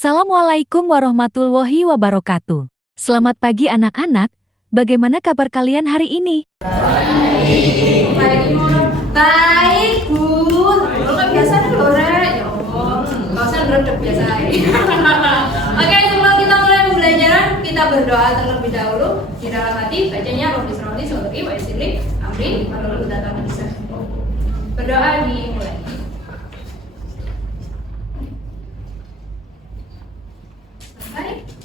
Assalamualaikum warahmatullahi wabarakatuh. Selamat pagi anak-anak, bagaimana kabar kalian hari ini? Baik, Bu. Lo kan biasa nih, Lore. Ya Allah, nggak usah ngeredep biasa. Oke, sebelum kita mulai pembelajaran, kita berdoa terlebih dahulu. Di dalam hati, bacanya Robbi Sroli, Sodri, Wa Isri, Amri, Lalu datang bisa. Berdoa dimulai.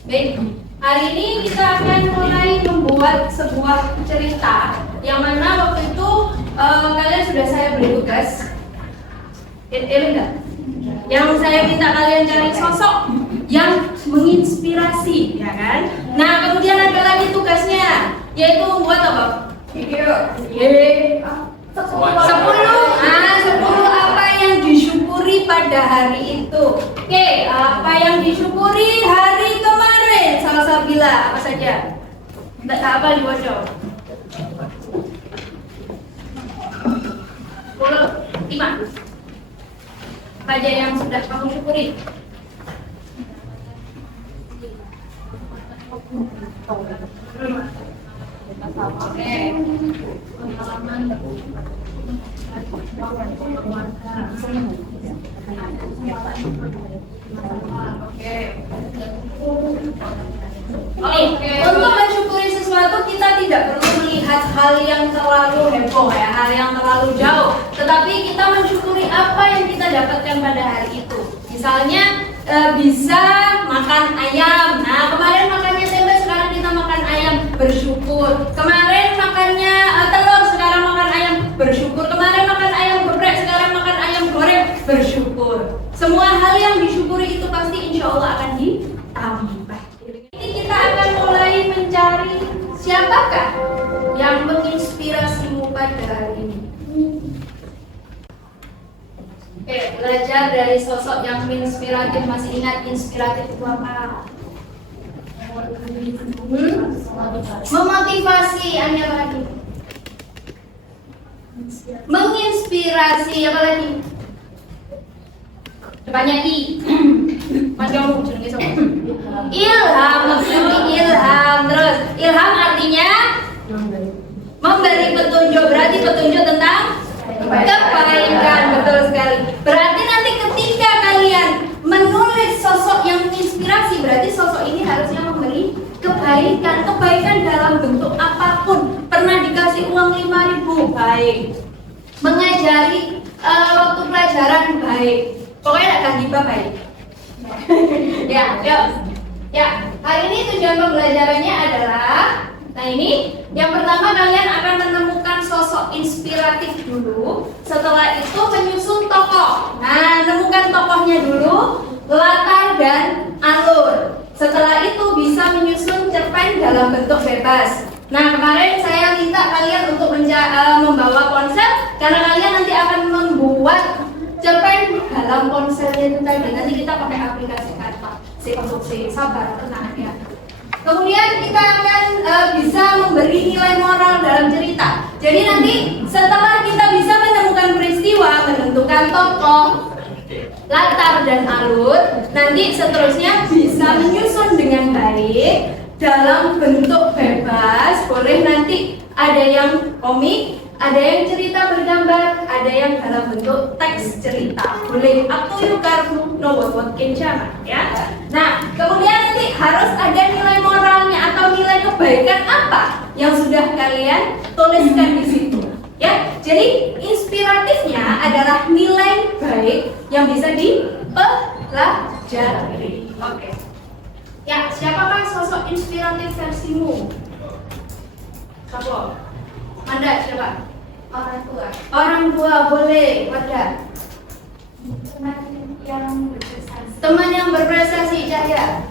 Baik, hari ini kita akan mulai membuat sebuah cerita yang mana waktu itu kalian sudah saya beri tugas, enggak? Yang saya minta kalian cari sosok yang menginspirasi, ya kan? Nah, kemudian ada lagi tugasnya, yaitu membuat apa? Video. 10 apa yang disyukuri pada hari itu. Oke, apa yang disyukuri hari kemarin? Salsabila, apa saja? Tidak apa dibaca. 5. Apa aja yang sudah kamu syukuri? Oke. Untuk mensyukuri sesuatu kita tidak perlu melihat hal yang terlalu heboh ya, hal yang terlalu jauh. Tetapi kita mensyukuri apa yang kita dapatkan pada hari itu. Misalnya bisa makan ayam. Nah, kemarin makannya tempe, sekarang kita makan ayam, bersyukur. Kemarin makannya telur, sekarang makan ayam, bersyukur. Kemarin makan ayam geprek, sekarang makan ayam goreng, bersyukur. Semua hal yang disyukuri itu pasti insya Allah akan ditambah. Ini kita akan mulai mencari siapakah yang menginspirasimu pada hari ini. Oke, belajar dari sosok yang inspiratif. Masih ingat inspiratif itu apa? Memotivasi. Anda apa lagi? Menginspirasi. Apa lagi? Depannya I. Mas kamu jenenge sapa? Ilham. Maksudnya ilham. Terus ilham artinya memberi petunjuk. Berarti petunjuk tentang kebaikan. Betul sekali. Berarti nanti ketika kalian menulis sosok yang menginspirasi, berarti sosok ini harusnya memberi kebaikan. Kebaikan dalam bentuk apapun. Pernah dikasih uang 5.000, baik. Mengajari waktu pelajaran, baik. Pokoknya gak gibah, baik. Ya, yuk. Ya, hari ini tujuan pembelajarannya adalah, nah ini, yang pertama kalian akan menemukan sosok inspiratif dulu. Setelah itu menyusun tokoh. Nah, menemukan tokohnya dulu, latar dan alur. Setelah itu bisa menyusun cerpen dalam bentuk bebas. Nah, kemarin saya minta kalian untuk membawa ponsel, karena kalian nanti akan membuat cerpen dalam ponselnya itu tadi. Nanti kita pakai aplikasi Canva. Sabar, tenang ya. Kemudian kita akan bisa memberi nilai moral dalam cerita. Jadi nanti setelah kita bisa menemukan peristiwa, menentukan tokoh, latar dan alur, nanti seterusnya bisa menyusun dengan baik dalam bentuk bebas. Boleh nanti ada yang komik, ada yang cerita bergambar, ada yang dalam bentuk teks cerita. Boleh up to you, kamu know what can ya. Nah, kemudian nanti harus ada nilai moralnya atau nilai kebaikan apa yang sudah kalian tuliskan di situ. Ya, jadi inspiratifnya adalah nilai baik yang bisa dipelajari. Oke. Ya, siapakah sosok inspiratif versimu? Siapa? Anda siapa? Orang tua. Orang tua, boleh. Wadah. Teman yang berprestasi, Cahya.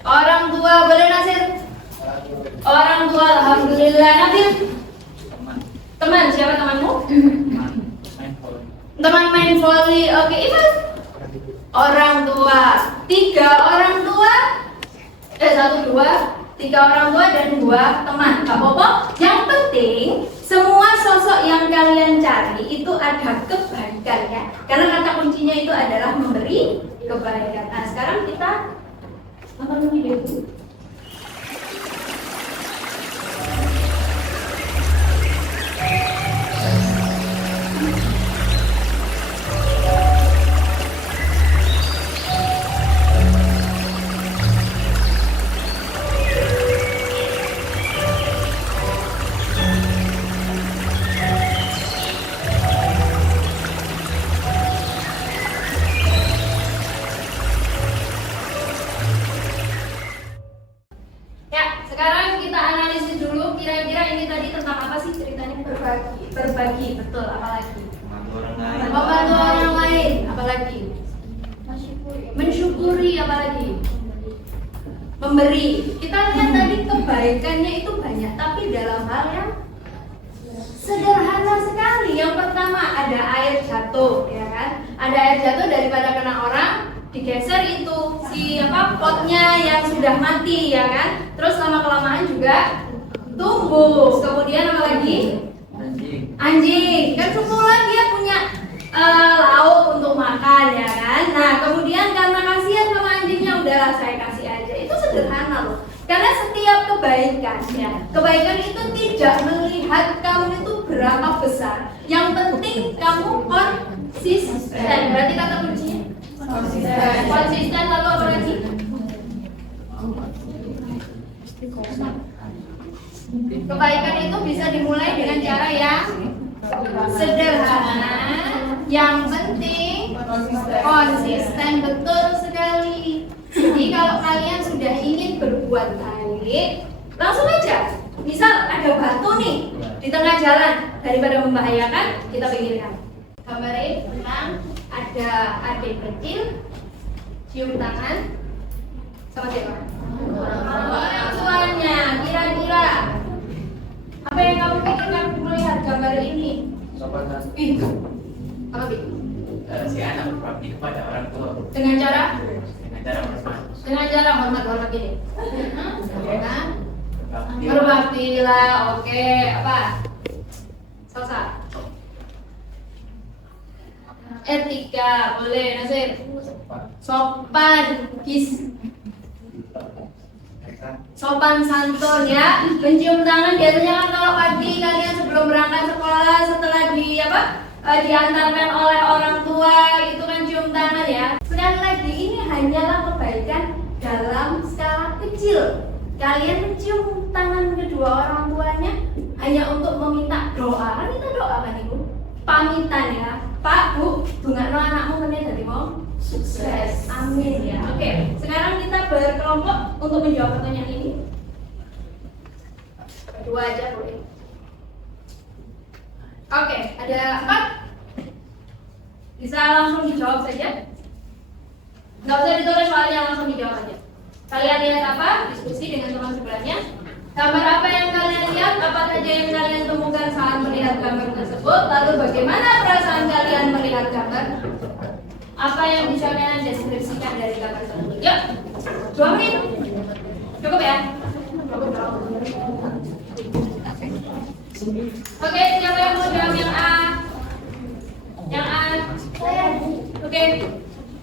Orang tua, boleh Nasir? Orang tua, alhamdulillah. Nabil? Teman, siapa temanmu? Teman main volley. Oke, Iman? Orang tua. 3 orang tua. 1, 2, 3 orang tua dan 2 teman. Gak apa-apa. Yang penting semua sosok yang kalian cari itu ada kebaikannya. Karena kata kuncinya itu adalah memberi kebaikan. Nah, sekarang kita nonton video dulu. Ya, sekarang kita analisis dulu kira-kira ini tadi tentang apa sih ceritanya? Berbagi, betul. Apalagi? Membantu orang lain, apalagi? Mensyukuri, apalagi? Memberi. Kita lihat tadi kebaikannya itu banyak, tapi dalam hal yang sederhana sekali. Yang pertama ada air jatuh, ya kan? Ada air jatuh daripada kena orang, digeser itu potnya yang sudah mati, ya kan? Terus lama kelamaan juga tumbuh. Kemudian apa lagi? Anjing. Kan semula dia punya lauk untuk makan, ya kan? Nah, kemudian karena kasihan sama anjingnya, udahlah saya kasih aja. Itu sederhana loh. Karena setiap kebaikan, ya, kebaikan itu tidak melihat kamu itu berapa besar. Yang penting kamu konsisten. Berarti kata kuncinya konsisten. Lalu apa lagi? Kebaikan itu bisa dimulai dengan cara yang sederhana. Yang penting konsisten. Betul sekali. Jadi kalau kalian sudah ingin berbuat baik, langsung aja. Misal ada batu nih di tengah jalan, daripada membahayakan, kita pinggirkan. Gambarin tentang ada adik kecil cium tangan sama siapa? Orang tuanya. Kira-kira apa yang kamu pikirkan melihat gambar ini? Apa Bi? Si anak berbakti kepada orang tua Dengan cara hormat ini. Berbakti lah, oke. Apa? Sosa. Etika, boleh. Nasir. Sopan, sopan santun, ya. Mencium tangan biasanya kan kalau pagi kalian sebelum berangkat sekolah, setelah diantarkan oleh orang tua, itu kan cium tangan, ya. Sekali lagi, ini hanyalah kebaikan dalam skala kecil. Kalian mencium tangan kedua orang tuanya hanya untuk meminta doa. Kan kita doa kan Ibu? Pamitan, ya. Pak, Bu, dungakno anakmu meneh dadi wong sukses. Amin, ya. Oke, sekarang kita berkelompok untuk menjawab pertanyaan ini. Dua aja boleh. Oke, ada 4. Bisa langsung dijawab saja. Nggak usah ditulis soalnya, langsung dijawab aja. Kalian lihat apa? Diskusi dengan teman sebelahnya. Gambar apa yang kalian lihat? Apa saja yang kalian temukan saat melihat gambar tersebut? Lalu bagaimana perasaan kalian melihat gambar? Apa yang bisa kalian deskripsikan dari gambar tersebut? Yuk, 2 menit. Cukup ya? Oke, siapa yang mau jawab yang A? Yang A? Oke.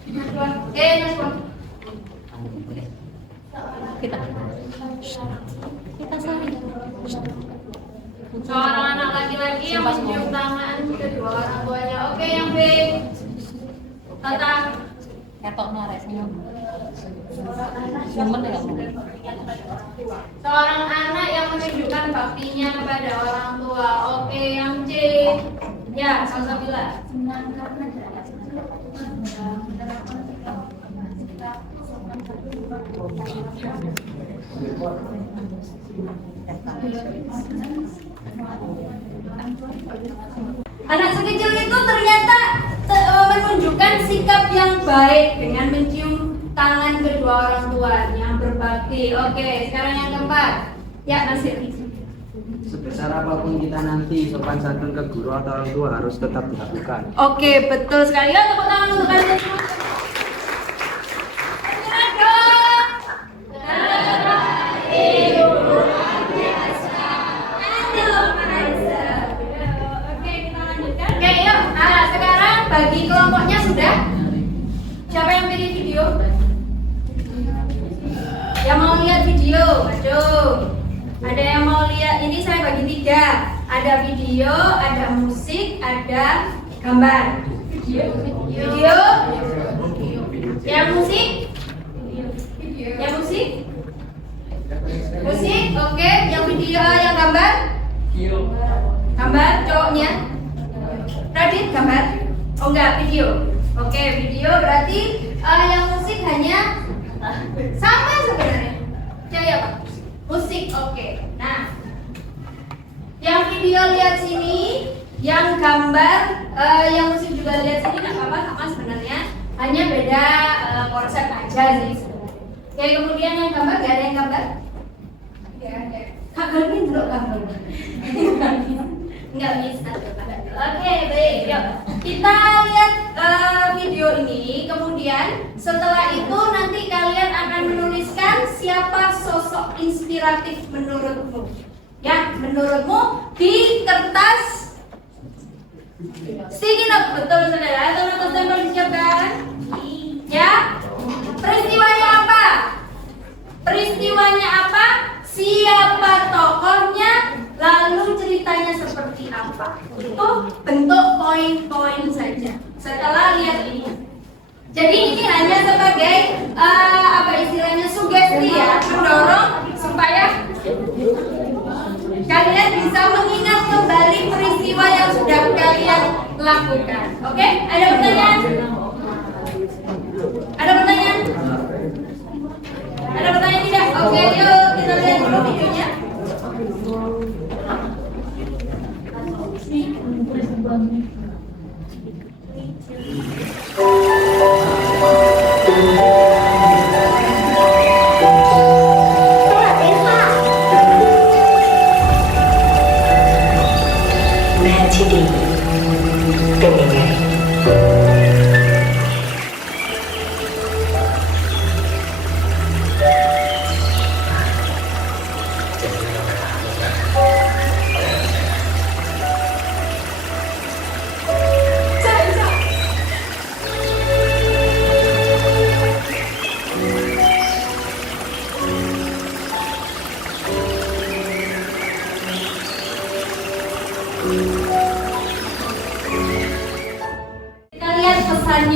Naswa. Kita saling. Seorang anak laki-laki yang mencium tangan kedua orang tuanya. Oke, yang B. Tata. Ketok nares senyum. Seorang anak yang menunjukkan baktinya kepada orang tua. Oke, yang C. Ya, Salsabila. Anak sekecil itu ternyata menunjukkan sikap yang baik dengan mencium tangan kedua orang tuanya, berbakti. Oke, sekarang yang keempat. Ya, Nasir. Sebesar apapun kita nanti, sopan santun ke guru atau orang tua harus tetap dilakukan. Oke, betul sekali. Ya, tepuk tangan untuk kalian semua. Bagi kelompoknya sudah. Siapa yang pilih video acung. Ada yang mau lihat? Ini saya bagi 3. Ada video, ada musik, ada gambar. Video. Yang musik? Yang musik? Musik, oke. Yang video, yang gambar? Gambar cowoknya? Radit gambar? Oh enggak, video. Oke, video berarti yang musik hanya sama sebenarnya. Caya Pak? Musik, oke. Nah, yang video lihat sini, yang gambar, yang musik juga lihat sini nggak apa-apa, sama sebenarnya. Hanya beda konsep aja sih sebenarnya. Oke, kemudian yang gambar, nggak ada yang gambar? Nggak ada. Kak Galvin dulu gambar. Nggak bisa. Oke, baik. Yuk, kita lihat video ini. Kemudian setelah itu nanti kalian akan menuliskan siapa sosok inspiratif menurutmu. Ya, menurutmu di kertas sticky note, betul saudara. Atau note stempel disiapkan? Ya. Peristiwanya apa? Peristiwanya apa? Siapa tokohnya? Lalu ceritanya seperti apa? Itu bentuk poin-poin saja. Setelah lihat ini. Jadi ini hanya sebagai apa istilahnya sugesti ya, mendorong supaya kalian bisa mengingat kembali peristiwa yang sudah kalian lakukan. Oke? Ada pertanyaan? Ada pertanyaan? Ada pertanyaan tidak? Oke, yuk kita lihat dulu videonya.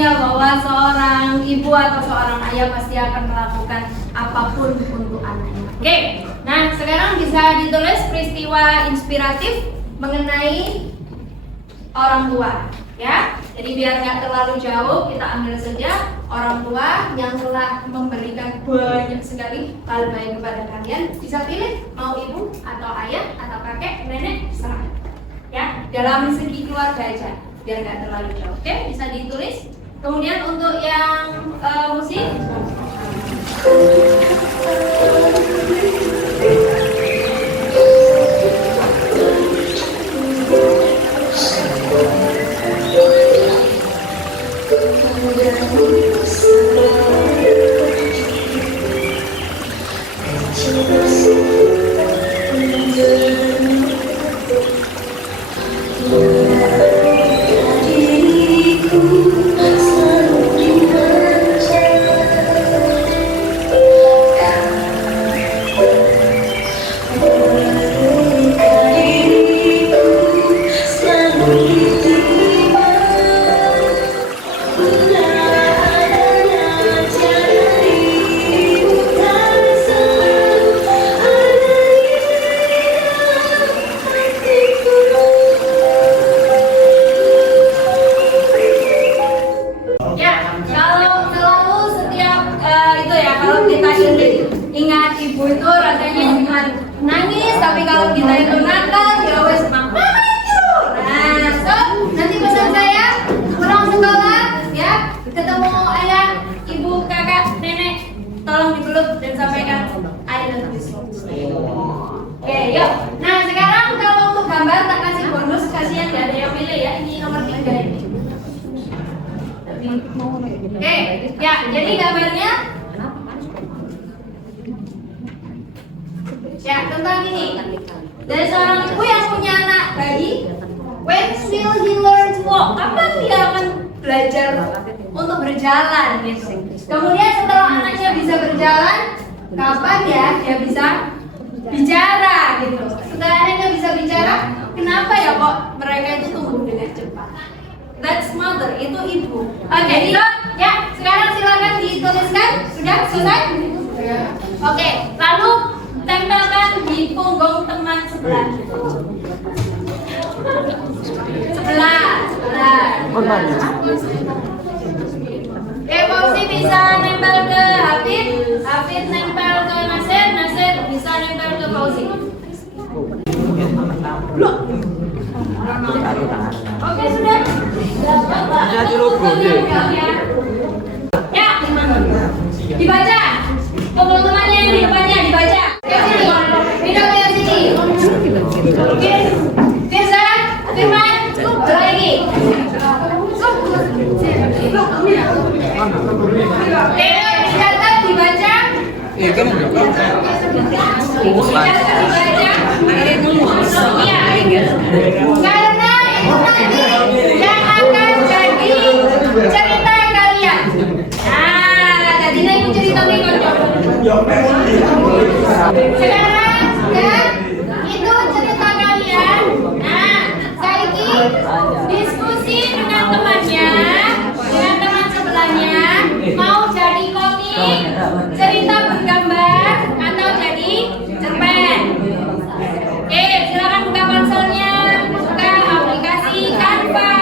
Bahwa seorang ibu atau seorang ayah pasti akan melakukan apapun untuk anaknya. Oke, nah sekarang bisa ditulis peristiwa inspiratif mengenai orang tua, ya. Jadi biar nggak terlalu jauh, kita ambil saja orang tua yang telah memberikan banyak sekali hal baik kepada kalian. Bisa pilih mau ibu atau ayah atau kakek, nenek, serah. Ya, dalam segi keluarga aja, biar nggak terlalu jauh. Oke, bisa ditulis. Kemudian untuk yang musik, ingat ibu itu rasanya cuma nangis, tapi kalau kita itu nakal ya wes mama itu. Nah, so nanti pesan saya pulang sekolah ya, ketemu ayah, ibu, kakak, nenek, tolong dipeluk dan sampaikan I love you so much. Oke, yuk. Nah sekarang kalau untuk gambar tak kasih bonus, kasihan gak ada yang milih ya, ini nomor 3 ini. Oke, ya jadi gambarnya ya tentang ini dari seorang ibu yang punya anak bayi. When will he learn to walk? Kapan dia akan belajar untuk berjalan gitu. Kemudian setelah anaknya bisa berjalan, kapan ya dia bisa bicara gitu. Setelah nggak bisa bicara, kenapa ya kok mereka itu tumbuh dengan cepat? That's mother, itu ibu. Oke, itu ya. Sekarang silakan dituliskan. Sudah selesai? Oke, lalu tempelkan di punggung teman sebelah. Sebelah. Fauzi bisa nempel ke Hafid nempel ke Nasir bisa nempel ke Fauzi. Oke, sudah. Jadi logo deh. Ya, dibaca. Teman-temannya yang di depannya dibaca. Ke sini. Pindah ke sini. Firza, Firman, lagi. Dicatat, dibaca. Dicatat, dibaca. Iya. Karena itu nanti yang akan jadi cerita kalian. Nah, jadinya itu cerita nih kocok. Sekarang kan itu cerita kalian. Nah, saiki diskusi dengan temannya, dengan teman sebelahnya, mau jadi komik, cerita bergambar, atau jadi cerpen. Oke, silakan buka ponselnya, buka aplikasi Canva.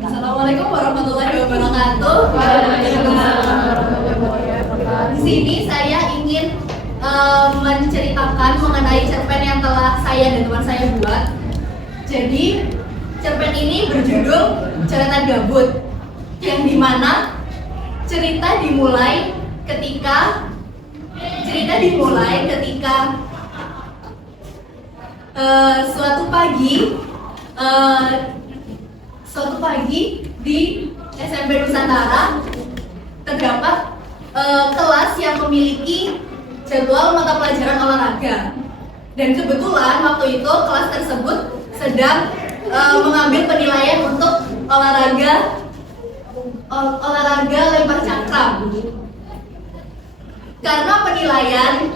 Assalamualaikum warahmatullahi wabarakatuh. Di sini saya ingin menceritakan mengenai cerpen yang telah saya dan teman saya buat. Jadi cerpen ini berjudul Coretan Gabut, yang dimana cerita dimulai ketika suatu pagi di SMP Nusantara terdapat kelas yang memiliki jadwal mata pelajaran olahraga, dan kebetulan waktu itu kelas tersebut sedang mengambil penilaian untuk olahraga lempar cakram. Karena penilaian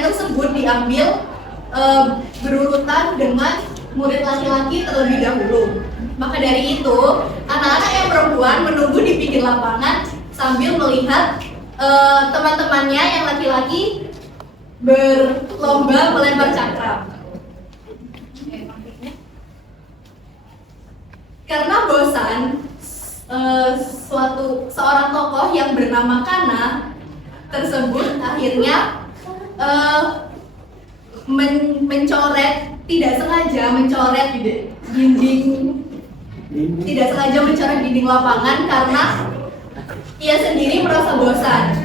tersebut diambil berurutan dengan murid laki-laki terlebih dahulu. Maka dari itu, anak-anak yang perempuan menunggu di pinggir lapangan sambil melihat teman-temannya yang laki-laki berlomba melempar cakram. Karena bosan, seorang tokoh yang bernama Kana tersebut akhirnya tidak sengaja mencoret dinding lapangan karena ia sendiri merasa bosan.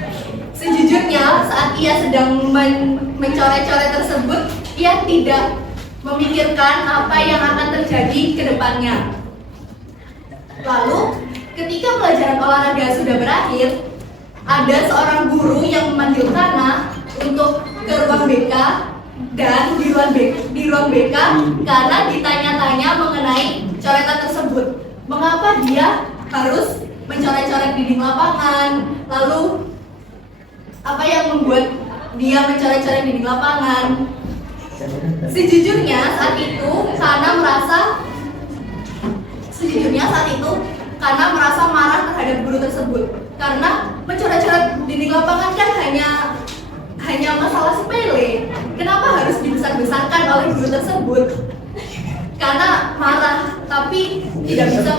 Sejujurnya saat ia sedang mencoret-coret tersebut, ia tidak memikirkan apa yang akan terjadi ke depannya. Lalu ketika pelajaran olahraga sudah berakhir, ada seorang guru yang memanggil Kana untuk ke ruang BK, dan di ruang BK karena ditanya-tanya mengenai coretan tersebut. Mengapa dia harus mencoret-coret dinding lapangan? Lalu apa yang membuat dia mencoret-coret dinding lapangan. Sejujurnya saat itu karena merasa marah terhadap guru tersebut, karena mencoret-coret dinding lapangan kan hanya masalah sepele. Kenapa harus dibesar-besarkan oleh guru tersebut? Karena marah, tapi tidak bisa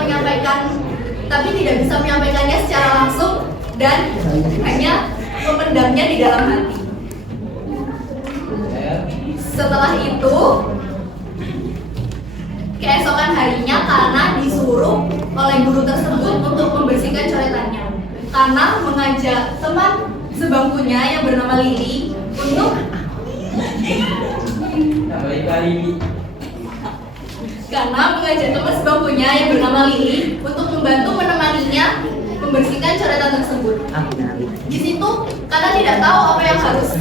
menyampaikannya secara langsung dan hanya memendamnya di dalam hati. Setelah itu, keesokan harinya karena disuruh oleh guru tersebut untuk membersihkan coretannya, karena mengajak teman sebangkunya yang bernama Lili untuk membantu menemaninya membersihkan coretan tersebut. Di situ karena tidak tahu apa yang harus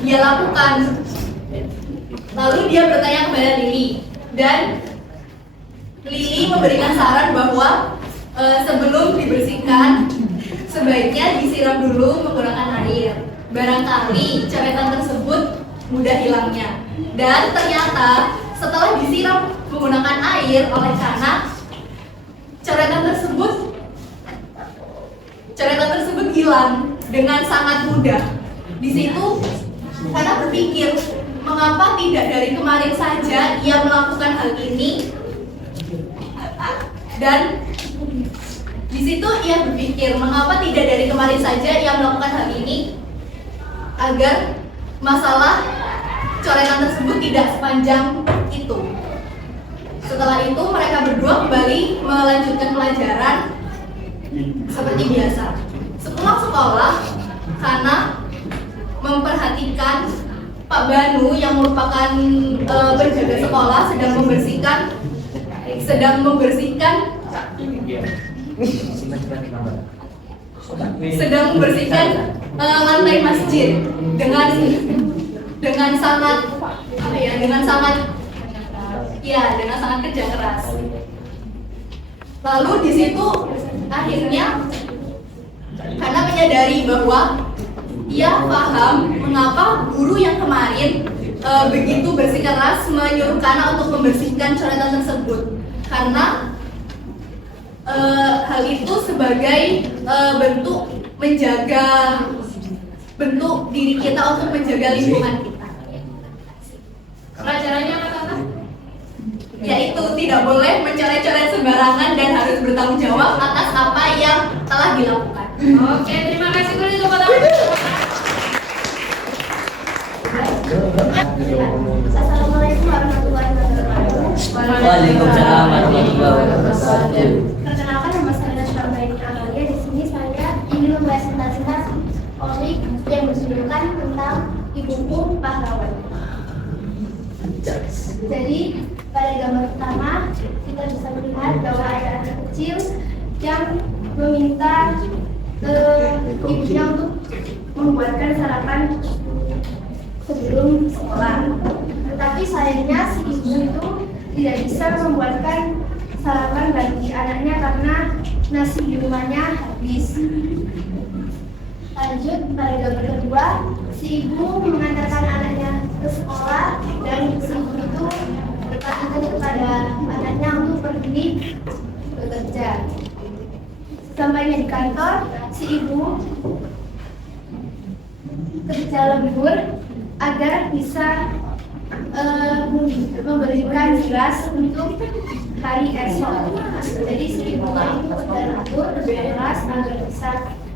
dia lakukan, lalu dia bertanya kepada Lili, dan Lili memberikan saran bahwa sebelum dibersihkan sebaiknya disiram dulu menggunakan air. Barangkali coretan tersebut mudah hilangnya. Dan ternyata setelah disiram menggunakan air, oleh karena coretan tersebut hilang dengan sangat mudah. Di situ karena berpikir, mengapa tidak dari kemarin saja ia melakukan hal ini? Dan di situ ia berpikir, mengapa tidak dari kemarin saja ia melakukan hal ini agar masalah coretan tersebut tidak sepanjang itu. Setelah itu mereka berdua kembali melanjutkan pelajaran seperti biasa. Sepulang sekolah, karena memperhatikan Pak Banu yang merupakan penjaga sekolah sedang membersihkan lantai masjid dengan sangat kerja keras. Lalu di situ akhirnya karena menyadari bahwa ia paham mengapa guru yang kemarin begitu bersikeras menyuruh Kana untuk membersihkan coretan tersebut, karena hal itu sebagai bentuk diri kita untuk menjaga lingkungan kita. Pelajarannya apa Tante? Yaitu tidak boleh mencoret-coret sembarangan dan harus bertanggung jawab atas apa yang telah dilakukan. Oke, terima kasih guru itu Pak. Assalamualaikum warahmatullahi wabarakatuh. Waalaikumsalam warahmatullahi wabarakatuh. Perkenalkan, nama saya Nasra Baini Amalia. Di sini saya ingin mempresentasikan OLIK yang berjudulkan tentang Ibuku Pahlawan. Jadi pada gambar pertama kita bisa melihat bahwa ada anak kecil yang meminta ibunya untuk membuatkan sarapan sebelum sekolah. Tetapi sayangnya si ibu itu tidak bisa membuatkan sarapan bagi anaknya karena nasi di rumahnya habis. Lanjut pada gambar kedua, si ibu mengantarkan anaknya ke sekolah dan si ibu itu berkata kepada anaknya untuk pergi bekerja. Sampainya di kantor, si ibu kerja lembur agar bisa memberikan beras untuk hari esok. Jadi si ibu itu kerja lembur beras agar bisa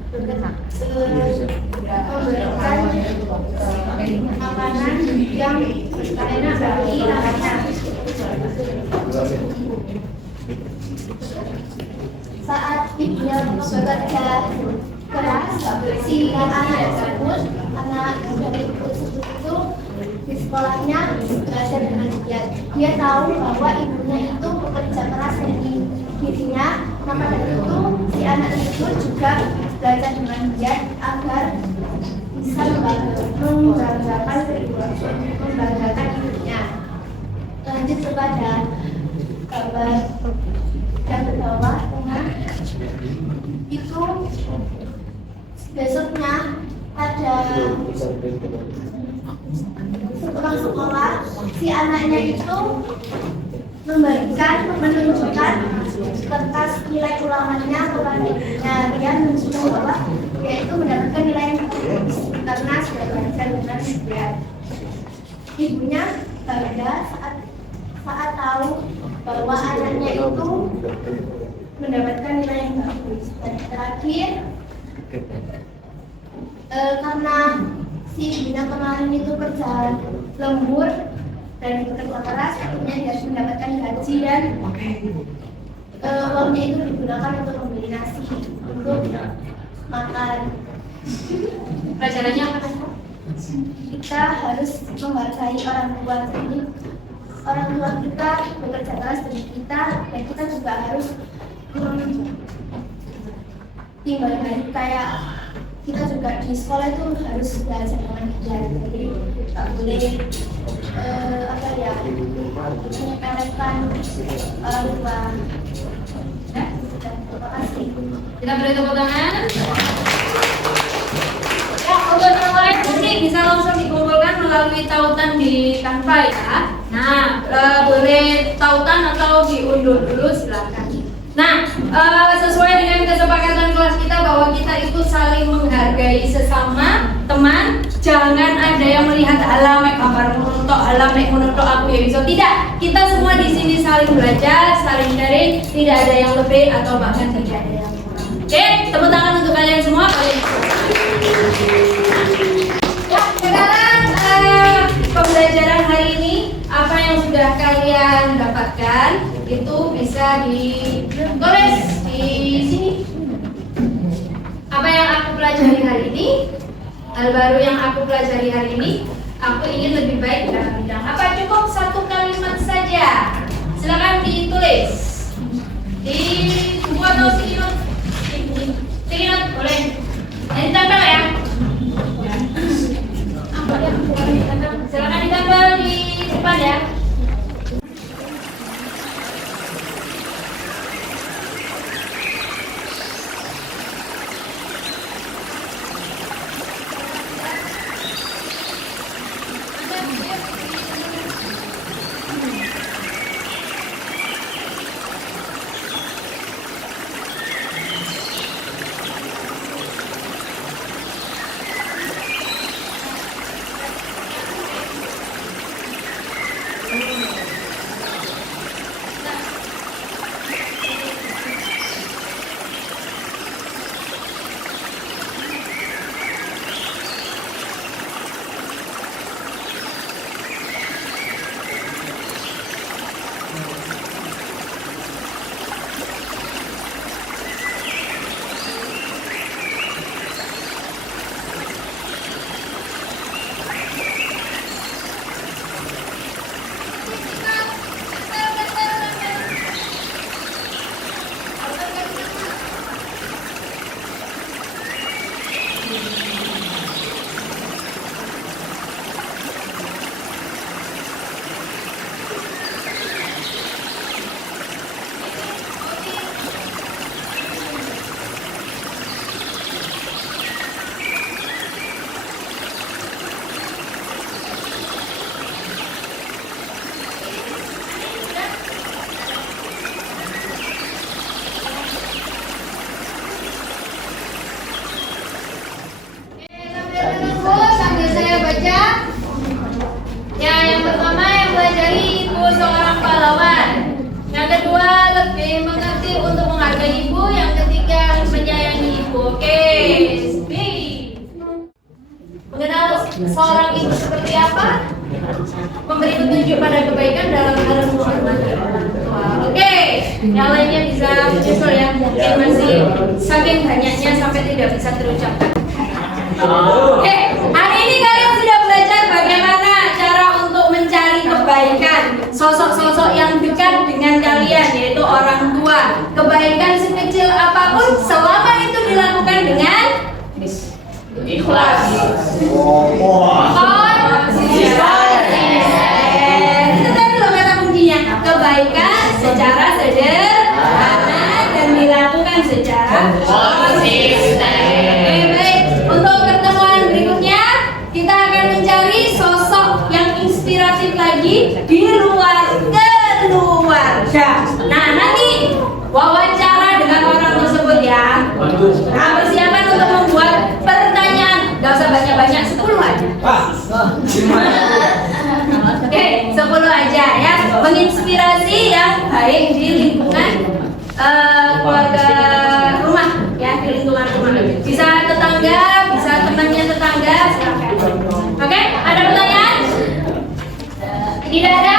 memberikan makanan yang enak bagi anaknya. Saat ibunya bekerja keras, si anak tersebut, anak dari ibu tersebut itu di sekolahnya belajar dengan giat. Dia tahu bahwa ibunya itu bekerja keras dari dirinya, maka dari itu si anak tersebut juga belajar dengan giat agar bisa membanggakan ibunya. Lanjut kepada gambar yang bawah tengah, itu besoknya pada pulang sekolah, si anaknya itu menunjukkan kertas nilai ulangannya kepada ibunya. Dia menunjukkan bahwa dia itu mendapatkan nilai yang bagus karena sudah belajar dengan sekian. Ibunya bangga saat tahu bahwa anaknya itu mendapatkan nilai yang bagus. Dan terakhir, karena si ibunya kemarin itu kerja lembur dan bekerja keras, akhirnya dia harus mendapatkan gaji dan uangnya itu digunakan untuk membeli nasi untuk makan. Pelajarannya apa? Kita harus menghargai orang tua. Jadi orang tua kita bekerja keras demi kita, dan kita juga harus tinggal baik. Kayak kita juga di sekolah itu harus belajar dengan giat. Jadi tak boleh menyepelekan orang tua. Terima kasih. Kita beri tepuk tangan. Ya, untuk nilai unik bisa langsung dikumpulkan melalui tautan di Canva ya. Nah, boleh tautan atau diunduh dulu silakan. Nah, sesuai dengan kesepakatan kelas kita bahwa kita itu saling menghargai sesama teman. Jangan ada yang melihat alamek gambar menonton, alamek menonton aku ya bisa. Tidak, kita semua di sini saling belajar, saling sharing. Tidak ada yang lebih atau bahkan tidak ada yang kurang. Oke, tepuk tangan untuk kalian semua. Ya, sekarang pembelajaran hari ini apa yang sudah kalian dapatkan itu bisa ditulis di sini. Apa yang aku pelajari hari ini, hal baru yang aku pelajari hari ini, aku ingin lebih baik dalam bidang apa? Cukup satu kalimat saja. Silakan ditulis di buku atau sticky note. Sticky note boleh. Ini tempel ya. Silakan ditempel di depan ya. Sambil saya baca. Ya, yang pertama yang pelajari ibu seorang pahlawan. Yang kedua lebih mengerti untuk menghargai ibu. Yang ketiga menyayangi ibu. Oke, B. Mengenal seorang ibu seperti apa? Memberi petunjuk pada kebaikan dalam hal menghormati orang tua. Oke, yang lainnya bisa menyusul ya. Mungkin masih saking banyaknya sampai tidak bisa terucapkan. Oke, hari ini kalian sudah belajar bagaimana cara untuk mencari kebaikan sosok-sosok yang dekat dengan kalian, yaitu orang tua. Kebaikan sekecil apapun selama itu dilakukan dengan ikhlas. Itu tadi loh kata kuncinya. Kebaikan secara sederhana dan dilakukan secara konsisten. Baik, untuk pertemuan di luar keluarga. Nah, nanti wawancara dengan orang tersebut ya. Nah, persiapan untuk membuat pertanyaan. Gak usah banyak-banyak, 10 aja. Oke, 10 aja ya. Menginspirasi yang baik di lingkungan keluarga rumah ya, di lingkungan rumah. Bisa tetangga, bisa temannya tetangga, silakan. Oke, ada pertanyaan? Tidak ada?